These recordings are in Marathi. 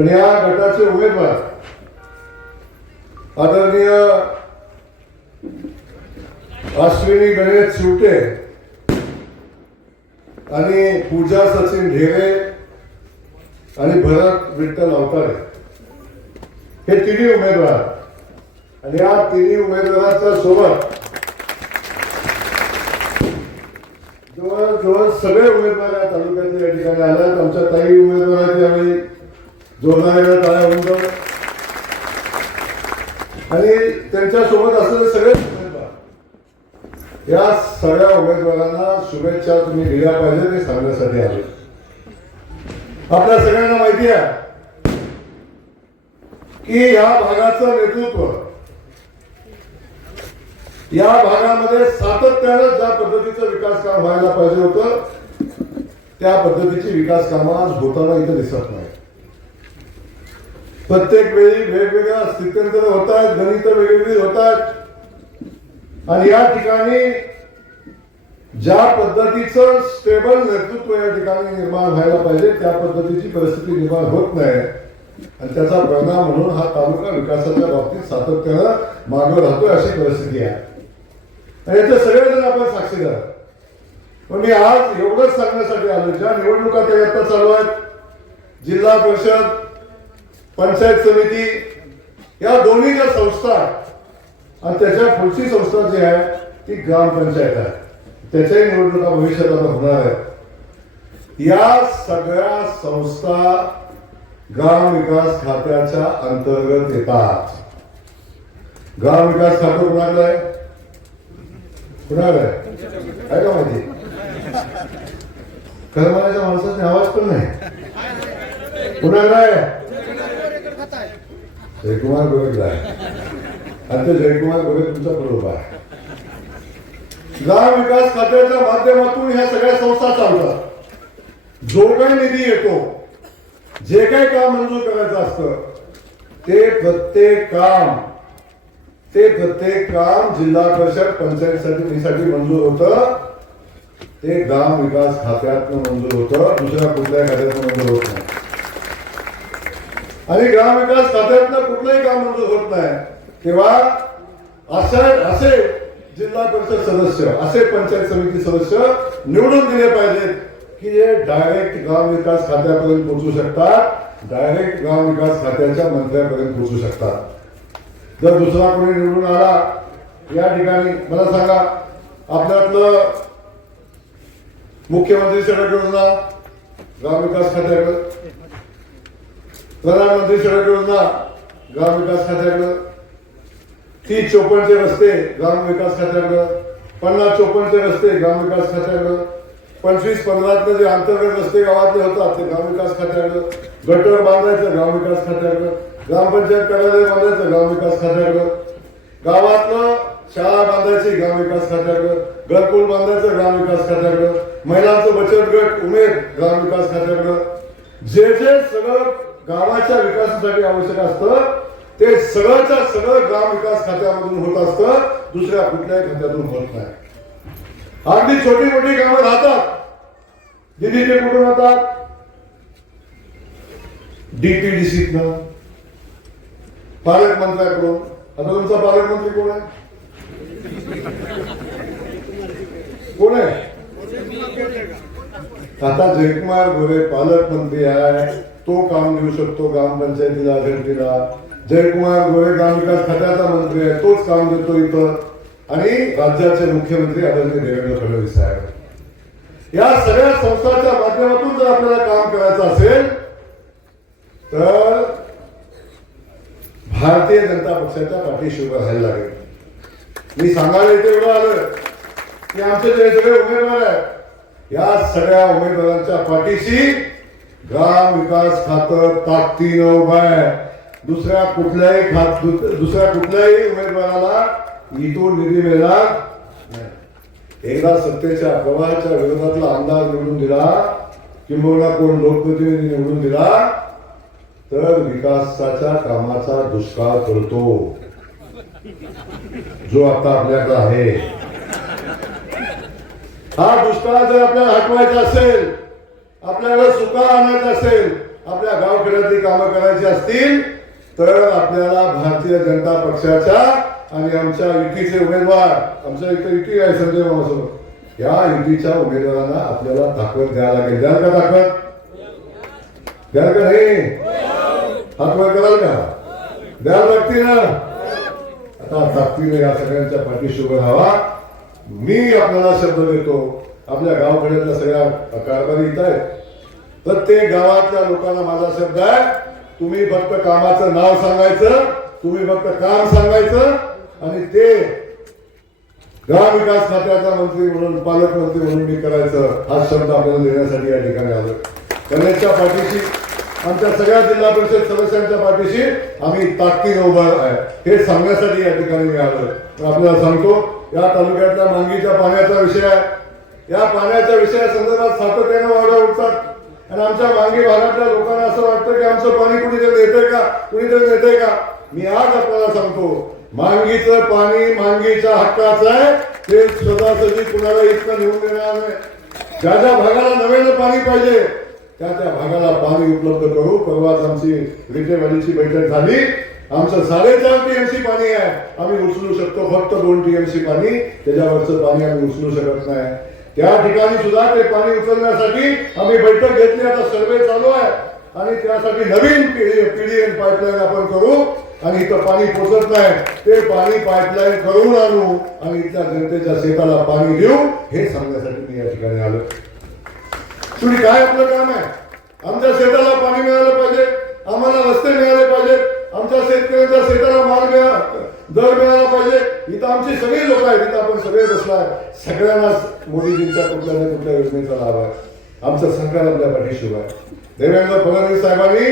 पण या गटाचे उमेदवार आदरणीय अश्विनी गणेश शिवटे आणि पूजा सचिन ढेरे आणि भरत विठ्ठल अवतारे हे तिन्ही उमेदवार, आणि या तिन्ही उमेदवारांच्या सोबत जवळजवळ सगळे उमेदवार या तालुक्यातले या ठिकाणी आल्यात. आमच्या काही उमेदवार यावेळी जोरदार टाळ्या होऊन जाऊ, आणि त्यांच्यासोबत असलेले सगळे उमेदवार, या सगळ्या उमेदवारांना शुभेच्छा तुम्ही दिल्या पाहिजे हे सांगण्यासाठी आले. आपल्या सगळ्यांना माहिती आहे की या भागाचं नेतृत्व, या भागामध्ये सातत्यानं ज्या पद्धतीचं विकास काम व्हायला पाहिजे होतं त्या पद्धतीची विकास कामं आज होताना इथं दिसत नाही. प्रत्येक वेळी वेगवेगळ्या स्थित्यंतर होत आहेत, गणित वेगवेगळी होत आहेत, आणि या ठिकाणी ज्या पद्धतीचं स्टेबल नेतृत्व या ठिकाणी निर्माण व्हायला पाहिजे त्या पद्धतीची परिस्थिती निर्माण होत नाही, आणि त्याचा परिणाम म्हणून हा तालुका विकासाच्या बाबतीत सातत्यानं मागे राहतोय अशी परिस्थिती आहे. याचे सगळेजण आपण साक्षीदार. पण मी आज एवढंच सांगण्यासाठी आलो, ज्या निवडणुका त्या आता चालू आहेत, जिल्हा परिषद, पंचायत समिती, या दोन्ही ज्या संस्था आणि त्याच्या पुढची संस्था जी आहे ती ग्रामपंचायत आहे, त्याच्याही निवडणुका भविष्यात आता होणार आहेत. या सगळ्या संस्था ग्राम विकास खात्याच्या अंतर्गत येतात. ग्राम विकास खातं कुणाला आहे? कुणाला आहे का माहिती? कर्मचाऱ्याच्या माणसाने आवाज पण नाही. कुणाला आहे? जयकुमार गोरेला आहे, आणि ते जयकुमार गोरे तुमचा बरोबर आहे. ग्राम विकास खात्याच्या माध्यमातून ह्या सगळ्या संस्था चालतात. जो काही निधी येतो, जे काही काम मंजूर करायचं असतं ते प्रत्येक काम जिल्हा परिषद पंचायत समितीसाठी मंजूर होतं, ते ग्राम विकास खात्यातनं मंजूर होतं, दुसऱ्या कुठल्याही खात्यातनं मंजूर होत नाही. आणि ग्राम विकास खात्यातनं कुठलंही काम मंजूर होत नाही तेव्हा असे जिल्हा परिषद सदस्य, असे पंचायत समिती सदस्य निवडून दिले पाहिजेत की जे डायरेक्ट ग्राम विकास खात्यापर्यंत पोहोचू शकतात, डायरेक्ट ग्राम विकास खात्याच्या मंत्र्यापर्यंत पोहोचू शकतात. जर दुसरा कोणी निवडून आला या ठिकाणी, मला सांगा, आपल्यातलं मुख्यमंत्री सडक योजना ग्राम विकास खात्याकडे, प्रधानमंत्री सडक योजना ग्राम विकास खात्याकडे, 30-54 रस्ते ग्राम विकास खात्याकडे, 50-54 रस्ते ग्राम विकास खात्याकडे, 25-15 जे अंतर्गत रस्ते गावातले होतात ते ग्राम विकास खात्याकडे, गटर बांधायचं ग्राम विकास खात्याकडे, ग्रामपंचायत कार्यालय बांधायचं ग्राम विकास खात्याकडे, गावातलं शाळा बांधायची ग्राम विकास खात्याकडे, घरकुल बांधायचं ग्राम विकास खात्याकडे, महिलांचं बचत गट उमेद ग्राम विकास खात्याकडे. जे सगळं गावाच्या विकासासाठी आवश्यक असतं ते सगळंच्या सगळं ग्राम विकास खात्यामधून होत असतं, दुसऱ्या कुठल्याही खात्यातून होत नाही. अगदी छोटी मोठी कामं राहतात, निधी ते कुठून होतात? डीपीडीसीतनं, पालकमंत्र्याकडून. आता तुमचा पालकमंत्री कोण आहे? कोण आहे? आता जयकुमार गोरे पालकमंत्री आहे, तो काम देऊ शकतो ग्रामपंचायतीला, घरटीला. जयकुमार गोरे ग्रामविकास खात्याचा मंत्री आहे, तोच काम देतो इथं. आणि राज्याचे मुख्यमंत्री आदरणीय देवेंद्र फडणवीस साहेब. या सगळ्या संस्थांच्या माध्यमातून जर आपल्याला काम करायचं असेल तर भारतीय जनता पक्षाच्या पाठीशी उभं राहायला लागेल. मी सांगायला इथे एवढं आलं की आमचे जे सगळे उमेदवार आहेत, या सगळ्या उमेदवारांच्या पाठीशी ग्राम विकास खातं ताकदीनं उभं आहे. दुसऱ्या कुठल्याही उमेदवाराला इथून निधी मिळणार नाही. एकदा सत्तेच्या प्रवाहाच्या विरोधातला आमदार निवडून दिला, किंबहुना कोण लोकप्रतिनिधी निवडून दिला तर विकासाच्या कामाचा दुष्काळ पडतो, जो आता आपल्याकडे आहे. हा दुष्काळ जर आपल्याला हटवायचा असेल, आपल्याला सुका आणायचा असेल, आपल्या गावखेड्यातली जर कामं करायची असतील तर आपल्याला भारतीय जनता पक्षाच्या आणि आमच्या युतीचे उमेदवार, आमच्या इथे युती आहे संजय मामासोबत, या युतीच्या उमेदवारांना आपल्याला ताकद द्यायला लागेल. द्याल का ताकद? द्याल का नाही? हात वर कराल का? द्यायला लागते ना. आता ताकदीने या सगळ्यांच्या पाठीशी उभं राहावा. मी आपल्याला शब्द देतो, आपल्या गावखेड्यातल्या सगळ्या कारभारी इथं आहेत, प्रत्येक गावातल्या लोकांना माझा शब्द आहे, तुम्ही फक्त कामाचं नाव सांगायचं, तुम्ही फक्त काम सांगायचं आणि ते ग्राम विकास खात्याचा मंत्री म्हणून, पालकमंत्री म्हणून मी करायचं, हा शब्द आपल्याला देण्यासाठी या ठिकाणी आलो. कल्याणच्या पाठीशी, आमच्या सगळ्या जिल्हा परिषद सदस्यांच्या पाठीशी आम्ही ताकदीने उभा आहे हे सांगण्यासाठी या ठिकाणी मी आलो. आपल्याला सांगतो, या तालुक्यातल्या मांगीच्या पाण्याचा विषय आहे. या पाण्याच्या विषयासंदर्भात सातत्याने वादा उठतात आणि आमच्या मांगी भागातल्या लोकांना असं वाटतं की आमचं पाणी कुणीतरी देतंय का, कुणीतरी देतंय का. मी आज आपल्याला सांगतो, मांगीचं पाणी मांगीच्या हक्काचं आहे, ते स्वतःसाठी कुणाला इतकं निवडून देणार नाही. ज्या ज्या भागाला नव्यानं पाणी पाहिजे त्या त्या भागाला पाणी उपलब्ध करू. परवाच आमची रिटेवाडीची बैठक झाली. आमचं 4.5 TMC पाणी आहे, आम्ही उचलू शकतो फक्त 2 TMC पाणी, त्याच्यावरचं पाणी आम्ही उचलू शकत नाही. त्या ठिकाणी सुद्धा ते पाणी उचलण्यासाठी आम्ही बैठक घेतली. आता सर्वे चालू आहे आणि त्यासाठी नवीन PDN पाईपलाईन आपण करू आणि इथं पाणी पोचत नाही, ते पाणी पाईपलाईन करून आणू आणि इथल्या जनतेच्या शेताला पाणी देऊ, हे सांगण्यासाठी मी या ठिकाणी आलो. तुम्ही काय आपलं काम आहे? आमच्या शेताला पाणी मिळालं पाहिजे, आम्हाला रस्ते मिळाले पाहिजेत, आमच्या शेतकऱ्यांच्या शेताला माल दर मिळाला पाहिजे. इथं आमची सगळी लोक आहेत, इथं आपण सगळे बसलाय, सगळ्यांनाच मोदीजींच्या कुठल्या ना कुठल्या योजनेचा लाभ आहे. आमचं सरकार आपल्या पाठीशी आहे. देवेंद्र फडणवीस साहेबांनी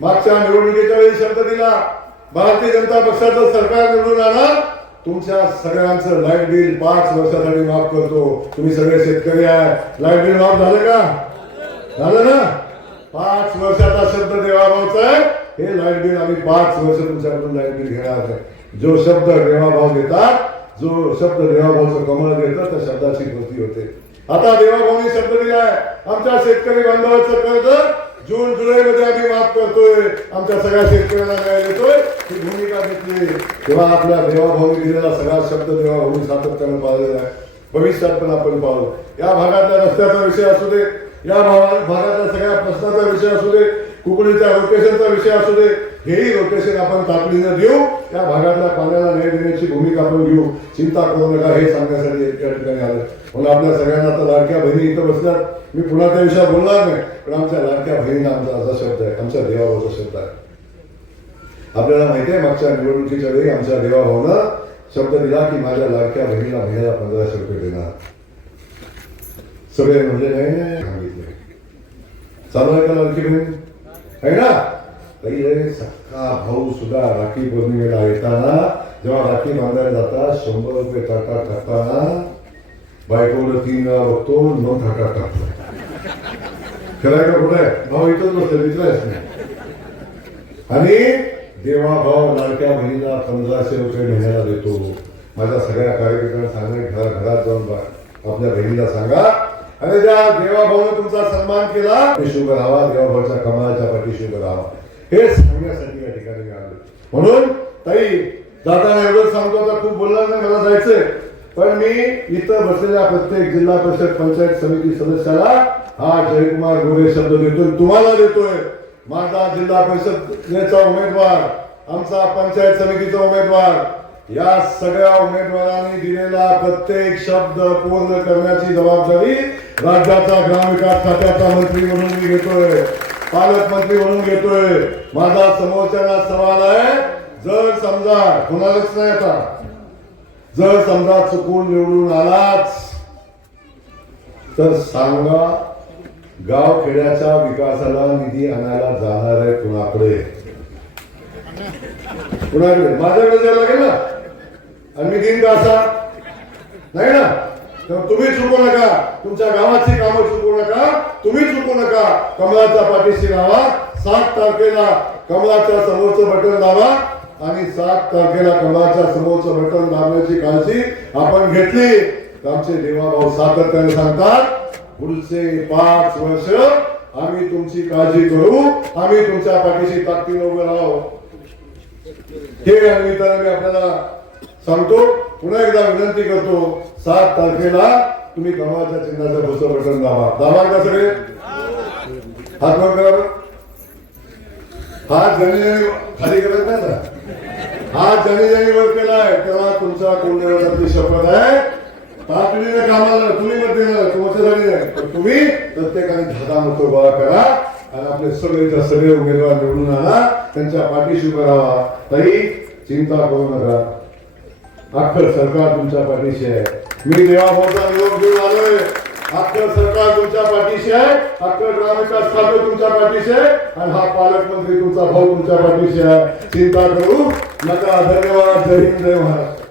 मागच्या निवडणुकीच्या वेळी शब्द दिला, भारतीय जनता पक्षाचं सरकार निवडून आणा, तुमच्या सगळ्यांचं लाईट बिल 5 वर्षासाठी माफ करतो. तुम्ही सगळे शेतकरी आहे, लाईट बिल माफ झालं का? झालं ना? 5 वर्षाचा शब्द देवाभाऊचा आहे. हे लाईट बिल आम्ही 5 वर्ष तुमच्याकडून लाईट बिल घेणार आहे. जो शब्द देवाभाऊ देतात, जो शब्द देवाभाऊचं कमळ देतं, त्या शब्दाची कृती होते. आता देवाभाऊनी शब्द दिलाय, आमच्या शेतकरी बांधवाचं कर्ज जून जुलै मध्ये आम्ही माफ करतोय, आमच्या सगळ्या शेतकऱ्यांना न्याय देतोय, ही भूमिका घेतली. तेव्हा आपल्या देवाभाऊनी दिलेला सगळा शब्द देवाभाऊनी सातत्यानं पाळलेला आहे. भविष्यात पण आपण पाहू. या भागातल्या रस्त्याचा विषय असू दे, या भागातल्या सगळ्या प्रश्नाचा विषय असू दे, कुकडीच्या रोटेशनचा विषय असू दे, हेही रोटेशन आपण तातडीनं देऊ. या भागातल्या पाण्याला न्याय देण्याची भूमिका आपण घेऊ. चिंता करू नका, हे सांगण्यासाठी या ठिकाणी आलं. म्हणून आपल्या सगळ्यांना आता लाडक्या बहिणी इथं बसल्यात. मी पुन्हा त्या विषयात बोलणार नाही, पण आमच्या लाडक्या बहिणीला आमचा असा शब्द आहे, आमच्या देवाभाऊचा शब्द आहे. आपल्याला माहिती आहे, मागच्या निवडणुकीच्या वेळी आमच्या देवाभाऊनं शब्द दिला की माझ्या लाडक्या बहिणीला महिन्याला 1500 रुपये देणार. सगळे म्हणजे नाही सांगितले. चालू आहे का लाडकी बहीण? आहे ना? पहिले सक्का भाऊ सुद्धा राखी पौर्णिमेला येताना जेव्हा राखी बांधायला जातात 100 रुपये टाका टाकताना बायकोला 3 वेळा बघतो, 9 टाका टाकतो. खरंय का? कुठे भाऊ इथंच बसतो, विचारायच नाही. आणि देवा भाऊ लाडक्या बहिणीला 1500 रुपये महिन्याला देतो. माझ्या सगळ्या कार्यकर्त्यांना सांगा, घरात जाऊन आपल्या बहिणीला सांगा आणि ज्या देवाभाऊने तुमचा सन्मान केला, पाठीशी उभं राहावा, देवाभाऊच्या कमळाच्या पाठीशी उभं राहावा, हे सांगण्यासाठी या ठिकाणी आलो. म्हणून ताई, जाताना एवढंच सांगतो, आता खूप बोलणार नाही, मला जायचंय, पण मी इथं बसलेल्या प्रत्येक जिल्हा परिषद पंचायत समिती सदस्याला हा जयकुमार गोरे शब्द देतोय, तुम्हाला देतोय. माझा जिल्हा परिषदेचा उमेदवार, आमचा पंचायत समितीचा उमेदवार, या सगळ्या उमेदवारांनी दिलेला प्रत्येक शब्द पूर्ण करण्याची जबाबदारी राज्याचा ग्रामविकास खात्याचा मंत्री म्हणून मी घेतोय, पालकमंत्री म्हणून घेतोय. माझा समोरच्याला सवाल आहे, जर समजा कोणालाच नाही, आता जर समजा चुकून निवडून आलाच तर सांगा, गाव खेड्याच्या विकासाला निधी आणायला जाणार आहे कुणाकडे? कुणाकडे? माझ्याकडे जायला लागेल ना, आणि मी देईन का? असा नाही ना. तर तुम्ही चुकू नका, तुमच्या गावाची कामं चुकू नका, तुम्ही चुकू नका. कमळाच्या पाठीशी राहा. 7 तारखेला कमळाच्या समोरचं बटन दाबा आणि 7 तारखेला कमळाच्या समोरचं बटन दाबण्याची काळजी आपण घेतली. आमचे देवाभाऊ सातत्याने सांगतात, पुढचे 5 वर्ष आम्ही तुमची काळजी करू, आम्ही तुमच्या पाठीशी ताकदीने उभे राहू. हे या निमित्ताने मी आपल्याला सांगतो. पुन्हा एकदा विनंती करतो, 7 तारखेला तुम्ही कमळाच्या चिन्हाचं दुसरं बटन दाबा का सगळे? हात वर करा. हात ज्याने खाली करत नाही ना, हात ज्याने वर केलाय तेव्हा तुमच्या कुलदेवताची शपथ आहे, तातडीने कामाला तुम्ही मत देणार, तुमच्यासाठी नाही, पण तुम्ही प्रत्येकाने धागा मत गोळा करा आणि आपले सगळेच्या सगळे उमेदवार निवडून आणा, त्यांच्या पाठीशी उभं राहा. काही चिंता करू नका, अख्खं सरकार तुमच्या पाठीशी आहे. मी देवाभाऊचा निरोप घेऊन आलोय. अख्खं सरकार तुमच्या पाठीशी आहे, अख्खं ग्रामविकास खाते तुमच्या पाठीशी आहे आणि हा पालकमंत्री तुमचा भाऊ तुमच्या पाठीशी आहे. चिंता करू नका. धन्यवाद. जय हिंद, जय महाराष्ट्र.